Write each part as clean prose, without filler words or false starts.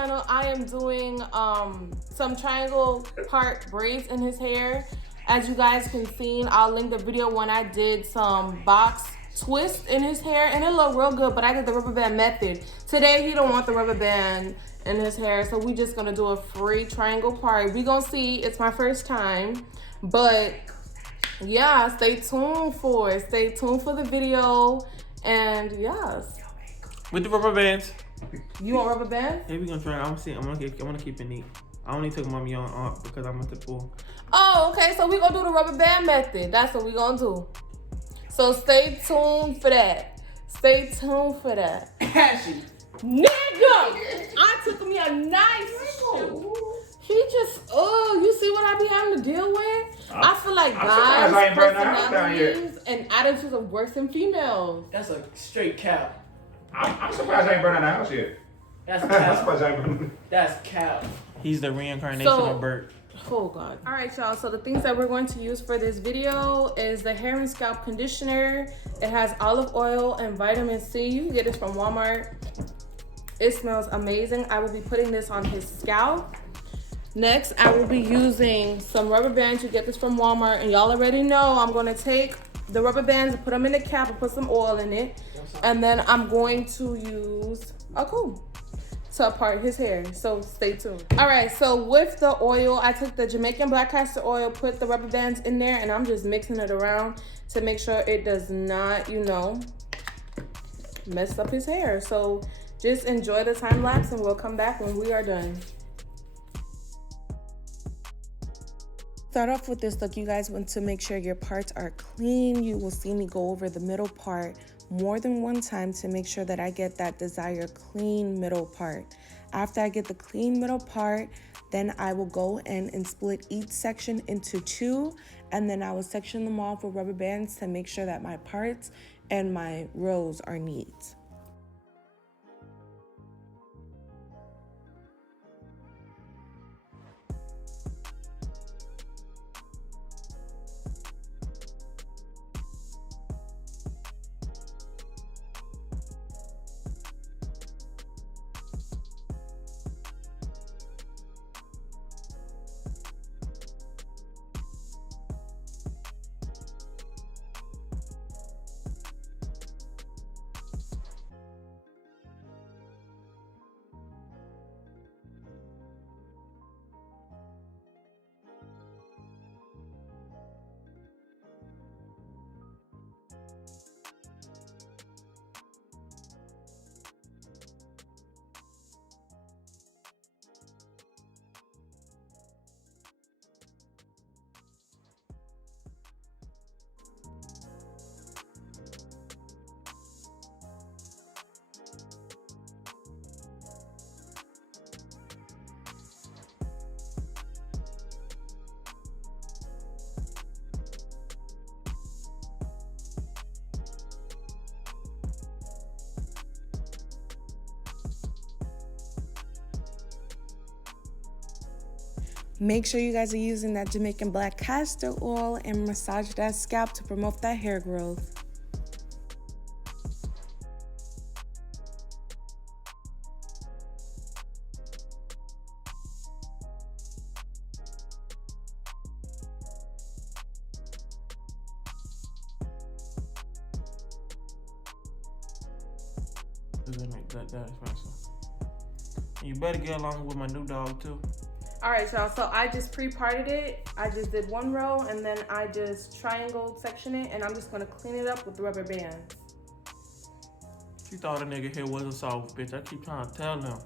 channel, I am doing some triangle part braids in his hair. As you guys can see, I'll link the video when I did some box twist in his hair, and it looked real good, but I did the rubber band method. Today, he don't want the rubber band in his hair, so we just gonna do a free triangle part. We gonna see, it's my first time, but yeah, stay tuned for it. Stay tuned for the video, and yes. With the rubber bands. You want rubber bands? Yeah, we gonna try. I'm gonna keep it neat. I only took mommy on because I'm at the pool. Oh, okay, so we gonna do the rubber band method. That's what we gonna do. So stay tuned for that. Stay tuned for that. Ashy. Nigga! I took me a nice shoe. He just, you see what I be having to deal with? I feel like guys' personalities and attitudes are worse than females. That's a straight cap. I'm surprised I ain't burned out the house yet. That's cap. Surprised I ain't burned. That's cap. He's the reincarnation of Bert. Oh God. All right, y'all, so the things that we're going to use for this video is the hair and scalp conditioner. It has olive oil and vitamin C. You can get this from Walmart. It smells amazing. I will be putting this on his scalp. Next, I will be using some rubber bands. You get this from Walmart, and y'all already know I'm gonna take the rubber bands and put them in the cap and put some oil in it. And then I'm going to use a comb to part his hair, so stay tuned. All right, so with the oil, I took the Jamaican black castor oil, put the rubber bands in there, and I'm just mixing it around to make sure it does not, you know, mess up his hair. So just enjoy the time lapse, and we'll come back when we are done. Start off with this look. You guys want to make sure your parts are clean. You will see me go over the middle part more than one time to make sure that I get that desired clean middle part. After I get the clean middle part, then I will go in and split each section into two, and then I will section them off with rubber bands to make sure that my parts and my rows are neat. Make sure you guys are using that Jamaican black castor oil and massage that scalp to promote that hair growth. That expensive. And you better get along with my new dog too. All right, y'all, so I just pre-parted it. I just did one row, and then I just triangle section it, and I'm just gonna clean it up with the rubber bands. She thought a nigga hair wasn't soft, bitch. I keep trying to tell him.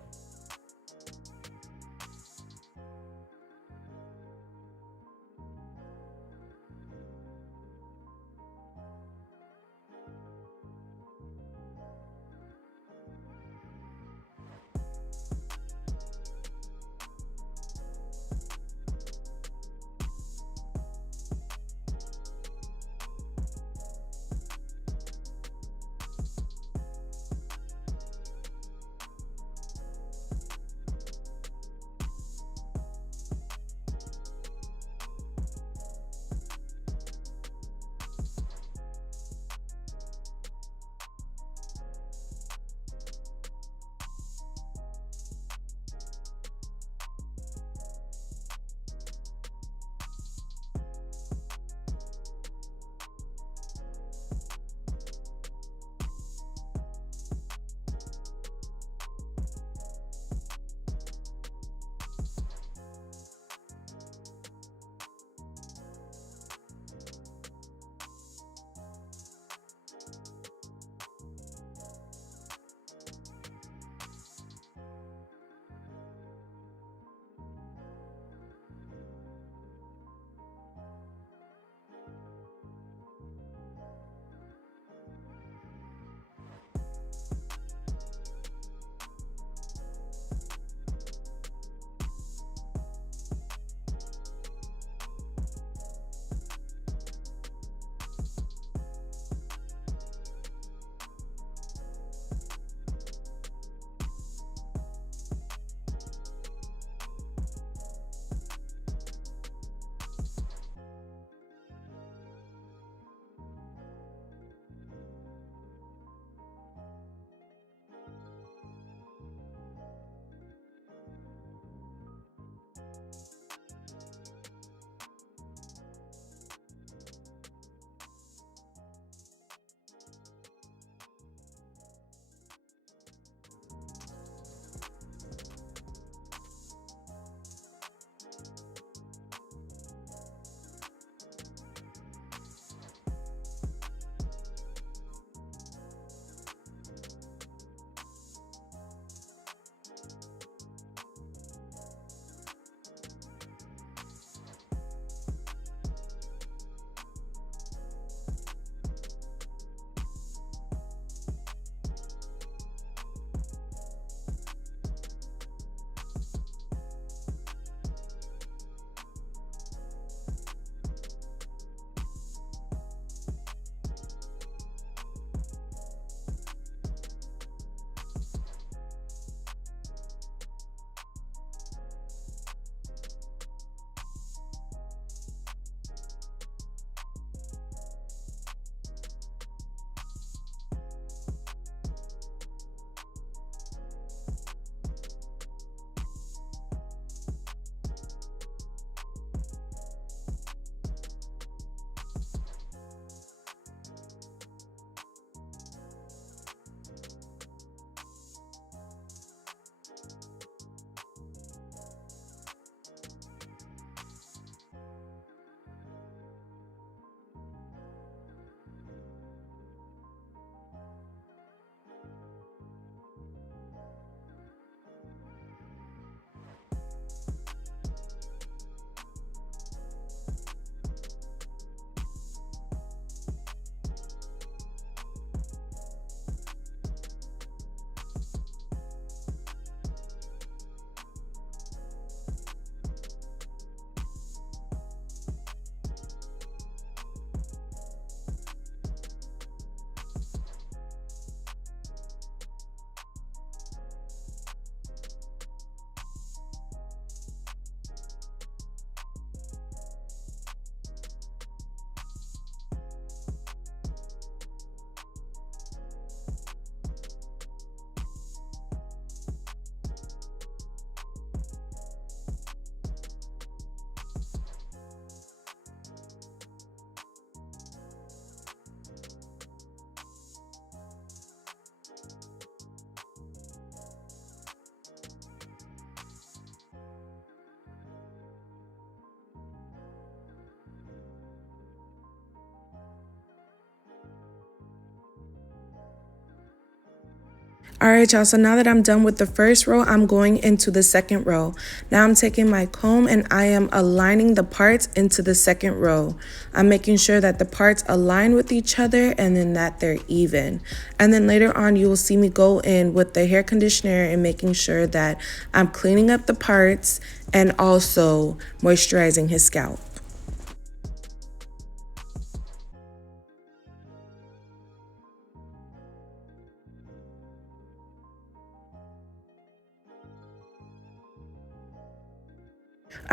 All right, y'all, so now that I'm done with the first row, I'm going into the second row. Now I'm taking my comb and I am aligning the parts into the second row. I'm making sure that the parts align with each other and then that they're even. And then later on, you will see me go in with the hair conditioner and making sure that I'm cleaning up the parts and also moisturizing his scalp.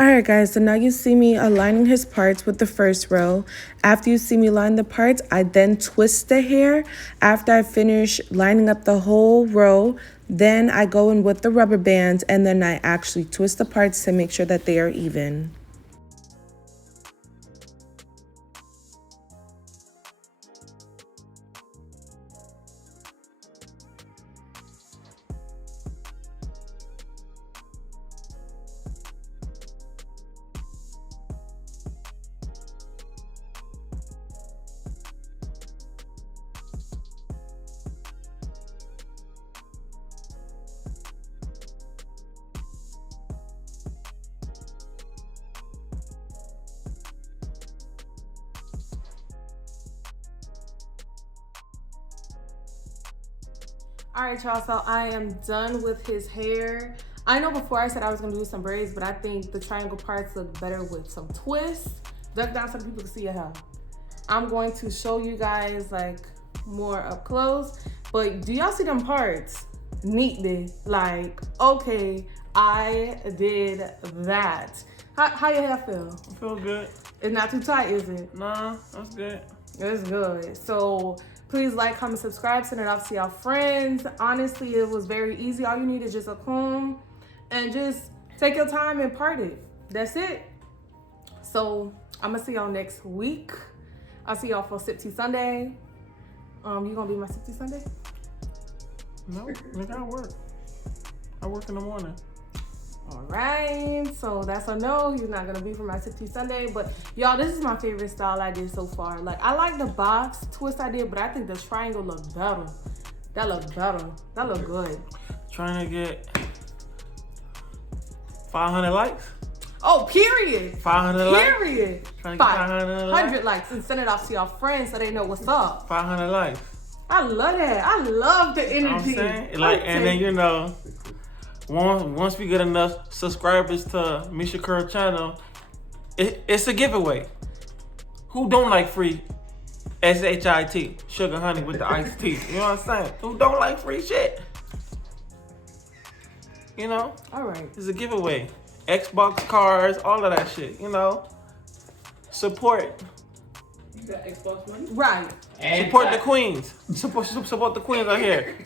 Alright guys, so now you see me aligning his parts with the first row. After you see me line the parts, I then twist the hair. After I finish lining up the whole row, then I go in with the rubber bands and then I actually twist the parts to make sure that they are even. All right, y'all, so I am done with his hair. I know before I said I was gonna do some braids, but I think the triangle parts look better with some twists. Duck down so the people can see your hair. I'm going to show you guys like more up close, but do y'all see them parts neatly? Like, okay, I did that. How your hair feel? I feel good. It's not too tight, is it? Nah, that's good. It's good. So please like, comment, subscribe, send it out to y'all friends. Honestly, it was very easy. All you need is just a comb and just take your time and part it. That's it. So I'm gonna see y'all next week. I'll see y'all for Sip Tea Sunday. You gonna be my Sip Tea Sunday? No, nigga, I work. I work in the morning. All right, so that's a no. He's not gonna be for my Sip Tea Sunday, but y'all, this is my favorite style I did so far. Like, I like the box twist I did, but I think the triangle looked better. That looked better. That looked good. Trying to get 500 likes. Oh, period. 500 likes. Period. Trying to get 500 likes and send it off to y'all friends so they know what's up. 500 likes. I love that. I love the You know what energy. I'm saying? Like, and then, you know, once we get enough subscribers to Mesha Curlz channel, it's a giveaway. Who don't like free SHIT, sugar honey with the iced tea? You know what I'm saying? Who don't like free shit? You know? All right. It's a giveaway. Xbox cards, all of that shit, you know? Support. You got Xbox money? Right. And Support the queens. Support the queens out here.